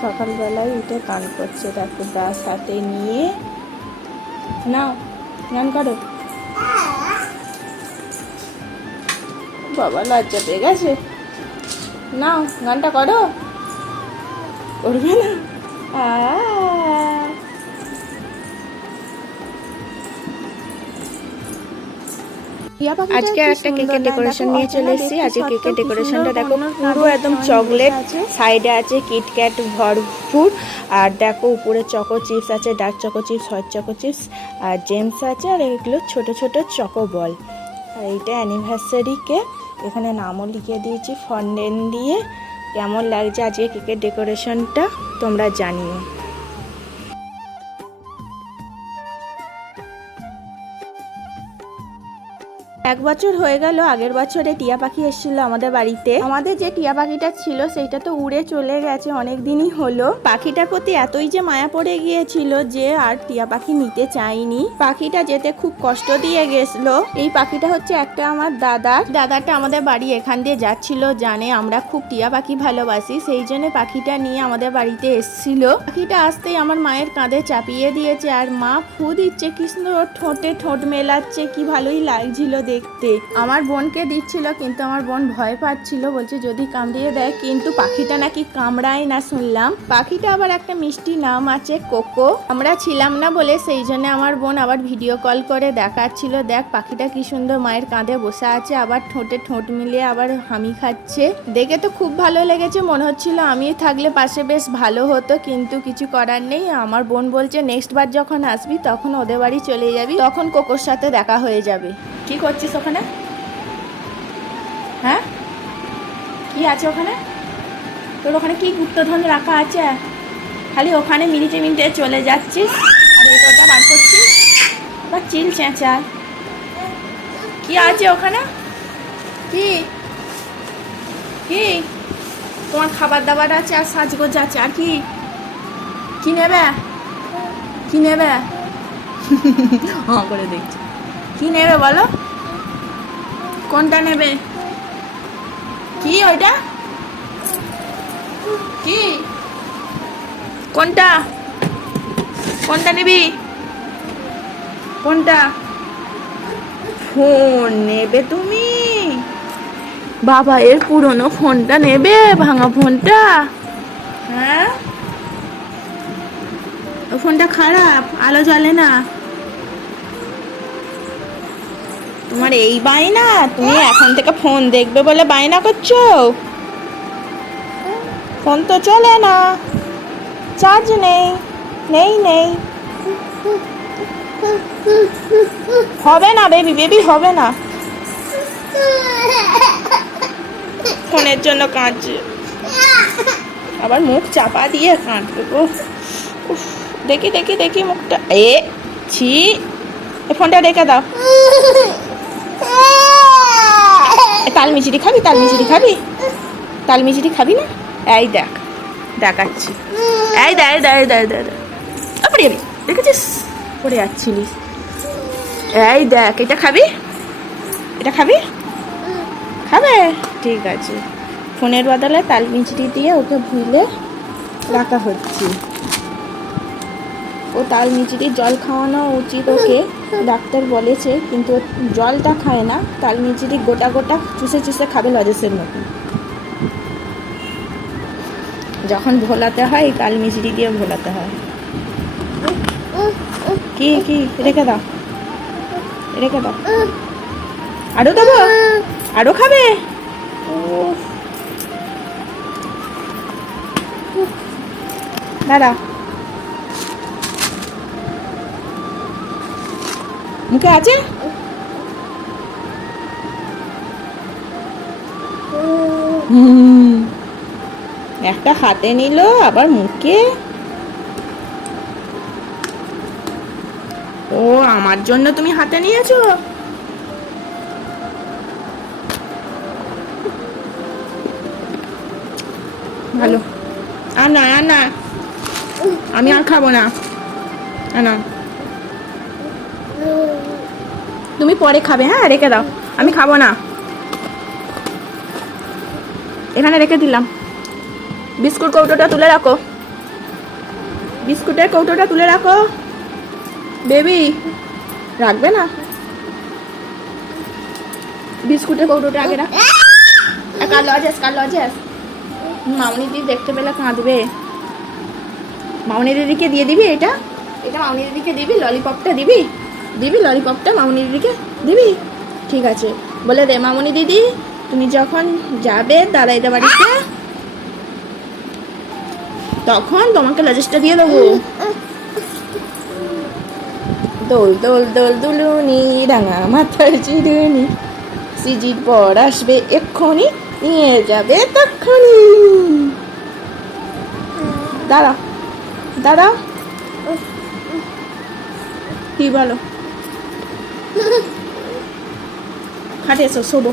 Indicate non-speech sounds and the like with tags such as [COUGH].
সকালবেলায় উঠে গান করছে। দেখো ব্রাশ হাতে নিয়ে। নাও গান করো। বাবা, লজ্জা পেয়ে গেছে। নাও গানটা করো। করবে না? আজকে একটা কেকের ডেকোরেশন নিয়ে চলে এসেছি। আজকে কেকের ডেকোরেশনটা দেখো। পুরো একদম চকলেট সাইডে আছে। কিটক্যাট ভরপুর। আর দেখো উপরে চকো চিপস আছে dark choco chips white choco chips আর জেমস আছে আর এগুলো ছোট ছোট চকো বল আর এইটা অ্যানিভার্সারি কেক এখানে নামও লিখে দিয়েছি ফন্ডেন দিয়ে। কেমন লাগছে আজকে কেকের ডেকোরেশনটা তোমরা জানিও। এক বছর হয়ে গেল, আগের বছরে টিয়া পাখি এসেছিল আমাদের বাড়িতে। আমাদের যে টিয়া পাখিটা ছিল, সেইটা তো উড়ে চলে গেছে অনেক দিনই হলো। পাখিটার প্রতি এতই যে মায়া পড়ে গিয়েছিল যে আর টিয়া পাখি নিতে চাইনি। পাখিটা যেতে খুব কষ্ট দিয়ে গেছিল। এই পাখিটা হচ্ছে একটা আমার দাদার দাদাটা আমাদের বাড়ি এখান দিয়ে যাচ্ছিল, জানে আমরা খুব টিয়া পাখি ভালোবাসি, সেই জন্য পাখিটা নিয়ে আমাদের বাড়িতে এসেছিল। পাখিটা আসতেই আমার মায়ের কাঁধে চাপিয়ে দিয়েছে, আর মা ফু দিচ্ছে কি সুন্দর ওর ঠোঁটে ঠোঁট মেলাচ্ছে, কি ভালোই লাগছিল দেখতে। আমার বোনকে দিচ্ছিল, কিন্তু আমার বোন ভয় পাচ্ছিল, বলছে, যদি কামড়িয়ে দেয়, কিন্তু পাখিটা নাকি কামড়ায় না শুনলাম। পাখিটা আবার একটা মিষ্টি নাম আছে, কোকো। আমরা ছিলাম না বলে সেই জন্য আমার বোন আবার ভিডিও কল করে দেখাচ্ছিল, দেখ, পাখিটা কি সুন্দর মায়ের কাঁধে বসে আছে, আবার ঠোঁটে ঠোঁট মিলিয়ে আবার হামি খাচ্ছে। দেখে তো খুব ভালো লেগেছে, মনে হচ্ছিল আমি থাকলে পাশে বেশ ভালো হতো, কিন্তু কিছু করার নেই। আমার বোন বলছে, নেক্সট বার যখন আসবি, তখন ওদের বাড়ি চলে যাবি, তখন কোকোর সাথে দেখা হয়ে যাবে। কি করছিস ওখানে? হ্যাঁ? কি আছে ওখানে? তোর ওখানে কি গুপ্তধন রাখা আছে? খালি ওখানে মিনিটে মিনিটে চলে যাচ্ছিস আর এটা ওটা বার করছিস? বা চিল চেঁচা কি আছে ওখানে? কি? কি? তোমার খাবার দাবার আছে আর সাজগোজ আছে আর কি? কি নেবে? কি নেবে? হ্যাঁ। [LAUGHS] করে দেখছি। কি নেবে বলো? কোনটা নেবে? কি ওইটা? কি? কোনটা? কোনটা নিবি? কোনটা? ফোন নেবে তুমি। বাবা, এর পুরনো ফোনটা নেবে? ভাঙা ফোনটা? হ্যাঁ? ফোনটা খারাপ, আলো জ্বলে না। তোমার এই বায়না, তুমি এখন থেকে ফোন দেখবে বলে বায়না করছ? ফোন তো চলে না। চার্জ নেই নেই নেই। হবে না বেবি বেবি হবে না। ফোনের জন্য কাঁদছে। আবার মুখ চাপা দিয়ে কাঁদবে গো। দেখি দেখি দেখি মুখটা। এ, ছি। এ ফোনটা রেখে দাও। তাল খাবি তাল খাবি? তাল খাবি না? এই দেখ দেখাচ্ছি। এই দে এই দে এই দে এই দে, এই দে। পড়ে যাবি। দেখেছিস? পড়ে যাচ্ছিলিস এই দেখ এটা খাবি? এটা খাবি? খাবে? ঠিক আছে। ফোনের বদলে তাল মিচড়ি দিয়ে ওকে ভুলে রাখা হচ্ছে। ও তাল মিচড়ি জল খাওয়ানো উচিত ওকে। ডাক্তার বলেছে, কিন্তু জলটা খায় না তাল মিচড়ি গোটা গোটা চুষে চুষে খাবে লজেসের মতো। যখন ভোলাতে হয় তাল মিচড়ি দিয়ে ভোলাতে হয়। কি কি, রেখে দাও। রেখে দাও। আরও দেবো? আরও খাবে। দাঁড়া মুখে আছে? একটা হাতে নিল, আবার মুখে। ও, আমার জন্য তুমি হাতে নিয়েছো? ভালো। আর না আর না। আমি আর খাব না। না। তুমি পরে খাবে হ্যাঁ? রেখে দাও। আমি খাব না। এখানে রেখে দিলাম। বিস্কুট কৌটোটা তুলে রাখো। বিস্কুটের কৌটোটা তুলে রাখো। বেবি, রাখবে না? বিস্কুটের কৌটোটা আগে রাখ। কার লজেস কার লজেস? মামনি দিদি দেখতে পেলে কাঁদবে। মামনি দিদিকে দিয়ে দিবি এটা? এটা মামনি দিদিকে দিবি? ললিপপটা দিবি? দিবি ললিপপটা মামনি দিদিকে? দিবি? ঠিক আছে। বলে দে মামনি দিদি, তুমি যখন যাবে দাদাইদা বাড়িতে, তখন তোমাকে লজেসটা দিয়ে দেবো। দোল দোল দোল, দুলুনি, রাঙা মাথার চিরুনি, সিজির পর আসবে এক্ষুনি, নিয়ে যাবে তক্ষুনি। দাঁড়া দাঁড়া। কি বলো? খাটে এসো শোবো।